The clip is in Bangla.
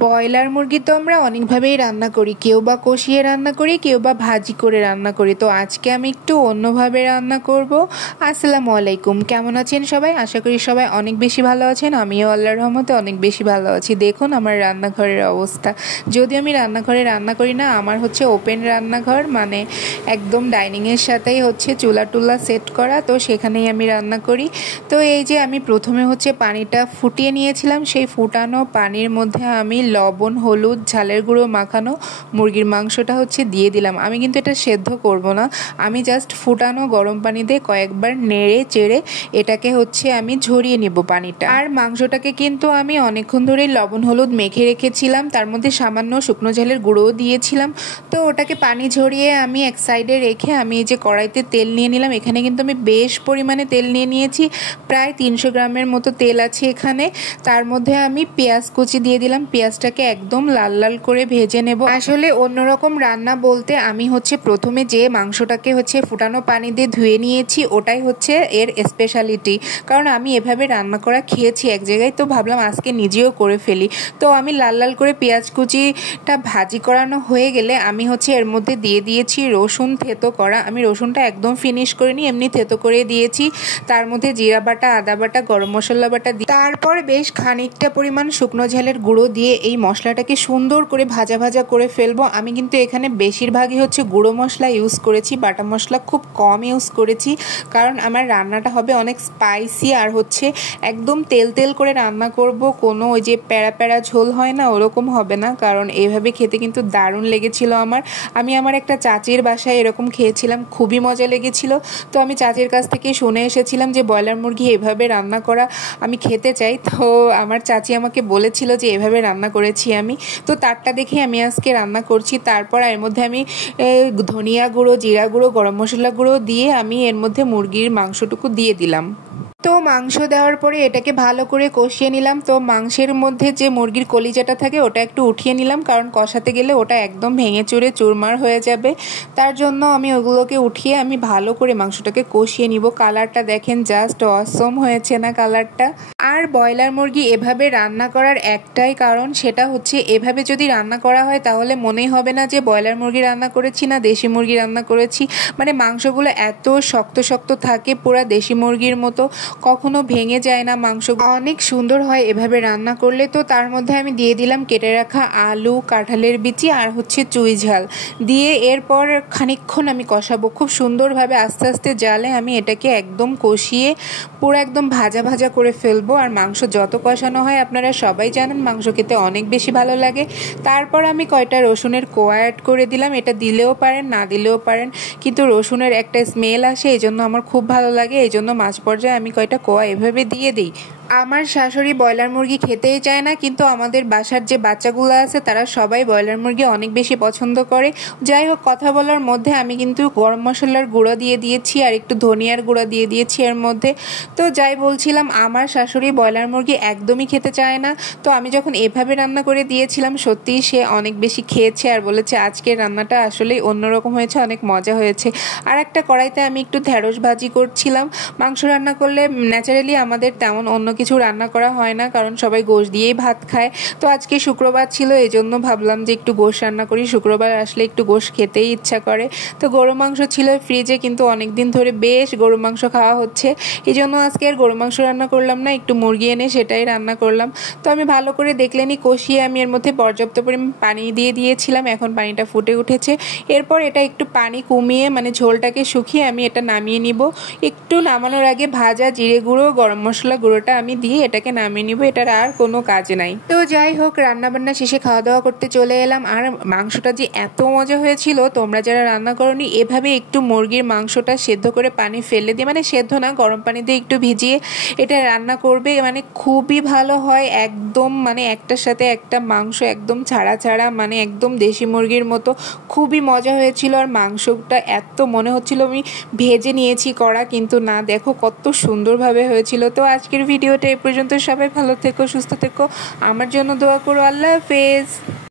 ব্রয়লার মুরগি তো আমরা অনেকভাবেই রান্না করি, কেউ বা কষিয়ে রান্না করি, কেউ বা ভাজি করে রান্না করি। তো আজকে আমি একটু অন্যভাবে রান্না করব। আসসালামু আলাইকুম, কেমন আছেন সবাই? আশা করি সবাই অনেক বেশি ভালো আছেন। আমিও আল্লাহর রহমতে অনেক বেশি ভালো আছি। দেখুন আমার রান্নাঘরের অবস্থা। যদিও আমি রান্নাঘরে রান্না করি না, আমার হচ্ছে ওপেন রান্নাঘর, মানে একদম ডাইনিংয়ের সাথেই হচ্ছে চুলা টুলা সেট করা, তো সেখানেই আমি রান্না করি। তো এই যে আমি প্রথমে হচ্ছে পানিটা ফুটিয়ে নিয়েছিলাম, সেই ফুটানো পানির মধ্যে আমি লবণ, হলুদ, ঝালের গুঁড়ো মাখানো মুরগির মাংসটা হচ্ছে দিয়ে দিলাম। আমি কিন্তু এটা সেদ্ধ করব না, আমি জাস্ট ফুটানো গরম পানি দিয়ে কয়েকবার নেড়ে চেড়ে এটাকে হচ্ছে আমি ঝরিয়ে নেব পানিটা। আর মাংসটাকে কিন্তু আমি অনেকক্ষণ ধরে লবণ হলুদ মেখে রেখেছিলাম, তার মধ্যে সামান্য শুকনো ঝালের গুঁড়োও দিয়েছিলাম। তো ওটাকে পানি ঝরিয়ে আমি এক সাইডে রেখে আমি এই যে কড়াইতে তেল নিয়ে নিলাম। এখানে কিন্তু আমি বেশ পরিমাণে তেল নিয়ে নিয়েছি, প্রায় 300 গ্রামের মতো তেল আছে এখানে। তার মধ্যে আমি পেঁয়াজ কুচি দিয়ে দিলাম, পেঁয়াজটাকে একদম লাল লাল করে ভেজে নেব। আসলে অন্যরকম রান্না বলতে আমি হচ্ছে প্রথমে যে মাংসটাকে হচ্ছে ফুটানো পানি দিয়ে ধুয়ে নিয়েছি, ওটাই হচ্ছে এর স্পেশালিটি। কারণ আমি এভাবে রান্না করা খেয়েছি এক জায়গায়, তো ভাবলাম আজকে নিজেও করে ফেলি। তো আমি লাল লাল করে পেঁয়াজ কুচিটা ভাজি করানো হয়ে গেলে আমি হচ্ছে এর মধ্যে দিয়ে দিয়েছি রসুন থেতো করা। আমি রসুনটা একদম ফিনিশ করিনি, এমনি থেতো করে দিয়েছি। তার মধ্যে জিরা বাটা, আদা বাটা, গরম মশলা বাটা, তারপর বেশ খানিকটা পরিমাণ শুকনো ঝালের গুঁড়ো দিয়ে এই মশলাটাকে সুন্দর করে ভাজা ভাজা করে ফেলবো। আমি কিন্তু এখানে বেশিরভাগই হচ্ছে গুঁড়ো মশলা ইউজ করেছি, বাটা মশলা খুব কম ইউজ করেছি, কারণ আমার রান্নাটা হবে অনেক স্পাইসি আর হচ্ছে একদম তেল তেল করে রান্না করব। কোনো ওই যে প্যারা প্যারা ঝোল হয় না, ওরকম হবে না। কারণ এইভাবে খেতে কিন্তু দারুণ লেগেছিল আমার। আমি আমার একটা চাচির বাসায় এরকম খেয়েছিলাম, খুবই মজা লেগেছিল। তো আমি চাচির কাছ থেকে শুনে এসেছিলাম যে ব্রয়লার মুরগি এভাবে রান্না করা আমি খেতে চাই। তো আমার চাচি আমাকে বলেছিল যে এভাবে রান্না করেছি আমি, তো তারটা দেখে আমি আজকে রান্না করছি। তারপর এর মধ্যে আমি ধনিয়া গুঁড়ো, জিরা গুঁড়ো, গরম মশলা গুঁড়ো দিয়ে আমি এর মধ্যে মুরগির মাংসটুকু দিয়ে দিলাম। তো মাংস দেওয়ার পরে এটাকে ভালো করে কষিয়ে নিলাম। তো মাংসের মধ্যে যে মুরগির কলিজাটা থাকে ওটা একটু উঠিয়ে নিলাম, কারণ কষাতে গেলে ওটা একদম ভেঙে চুরে চুরমার হয়ে যাবে। তার জন্য আমি ওগুলোকে উঠিয়ে আমি ভালো করে মাংসটাকে কষিয়ে নিব। কালারটা দেখেন, জাস্ট অসম হয়েছে না কালারটা? আর ব্রয়লার মুরগি এভাবে রান্না করার একটাই কারণ, সেটা হচ্ছে এভাবে যদি রান্না করা হয় তাহলে মনেই হবে না যে ব্রয়লার মুরগি রান্না করেছি না দেশি মুরগি রান্না করেছি। মানে মাংসগুলো এত শক্ত শক্ত থাকে, পুরা দেশি মুরগির মতো, কখনো ভেঙে যায় না। মাংস অনেক সুন্দর হয় এভাবে রান্না করলে। তো তার মধ্যে আমি দিয়ে দিলাম কেটে রাখা আলু, কাঁঠালের বিচি আর হচ্ছে চুই ঝাল দিয়ে এরপর খানিকক্ষণ আমি কষাবো খুব সুন্দরভাবে। আস্তে আস্তে জালে আমি এটাকে একদম কষিয়ে পুরো একদম ভাজা ভাজা করে ফেলবো। আর মাংস যত কষানো হয় আপনারা সবাই জানেন মাংস খেতে অনেক বেশি ভালো লাগে। তারপর আমি কয়টা রসুনের কোয়া অ্যাড করে দিলাম। এটা দিলেও পারেন, না দিলেও পারেন, কিন্তু রসুনের একটা স্মেল আসে, এই জন্য আমার খুব ভালো লাগে। এই জন্য মাঝ পর্যায়ে আমি কয়টা কোয়া এভাবে দিয়ে দিই। আমার শাশুড়ি ব্রয়লার মুরগি খেতেই চায় না, কিন্তু আমাদের বাসার যে বাচ্চাগুলো আছে তারা সবাই ব্রয়লার মুরগি অনেক বেশি পছন্দ করে। যাই হোক, কথা বলার মধ্যে আমি কিন্তু গরম মশলার গুঁড়ো দিয়ে দিয়েছি আর একটু ধনিয়ার গুঁড়ো দিয়ে দিয়েছি এর মধ্যে। তো যাই বলছিলাম, আমার শাশুড়ি ব্রয়লার মুরগি একদমই খেতে চায় না। তো আমি যখন এভাবে রান্না করে দিয়েছিলাম, সত্যিই সে অনেক বেশি খেয়েছে আর বলেছে আজকের রান্নাটা আসলেই অন্যরকম হয়েছে, অনেক মজা হয়েছে। আর একটা কড়াইতে আমি একটু ঢেঁড়স ভাজি করছিলাম। মাংস রান্না করলে ন্যাচারালি আমাদের তেমন অন্য কিছু রান্না করা হয় না, কারণ সবাই গোশ দিয়েই ভাত খায়। তো আজকে শুক্রবার ছিল, এই জন্য ভাবলাম যে একটু গোশ রান্না করি। শুক্রবার আসলে একটু গোশ খেতেই ইচ্ছা করে। তো গরু মাংস ছিল ফ্রিজে, কিন্তু অনেকদিন ধরে বেশ গরু মাংস খাওয়া হচ্ছে, এই জন্য আজকে আর গরু মাংস রান্না করলাম না, একটু মুরগি এনে সেটাই রান্না করলাম। তো আমি ভালো করে দেখলেনি কষিয়ে আমি এর মধ্যে পর্যাপ্ত পরিমাণ পানি দিয়ে দিয়েছিলাম। এখন পানিটা ফুটে উঠেছে। এরপর এটা একটু পানি কমিয়ে মানে ঝোলটাকে শুকিয়ে আমি এটা নামিয়ে নিব। একটু নামানোর আগে ভাজা জিরে গুঁড়ো, গরম মশলা গুঁড়োটা আমি দিয়ে এটাকে নামিয়ে নিব, এটার আর কোনো কাজ নাই। তো যাই হোক, রান্নাবান্না শেষে খাওয়া দাওয়া করতে চলে এলাম। আর মাংসটা যে এত মজা হয়েছিল, তোমরা যারা রান্না করোনি এভাবে একটু মুরগির মাংসটা সেদ্ধ করে পানি ফেলে দিয়ে, মানে সেদ্ধ না, গরম পানি দিয়ে একটু ভিজিয়ে এটা রান্না করবে, মানে খুবই ভালো হয়। একদম মানে একটার সাথে একটা মাংস একদম ছাড়া ছাড়া, মানে একদম দেশি মুরগির মতো, খুবই মজা হয়েছিল। আর মাংসটা এত মনে হচ্ছিল আমি ভেজে নিয়েছি কড়া, কিন্তু না, দেখো কত সুন্দরভাবে হয়েছিল। তো আজকের ভিডিওটা এ পর্যন্ত। সবাই ভালো থেকো, সুস্থ থেকো, আমার জন্য দোয়া করো। আল্লাহ হাফেজ।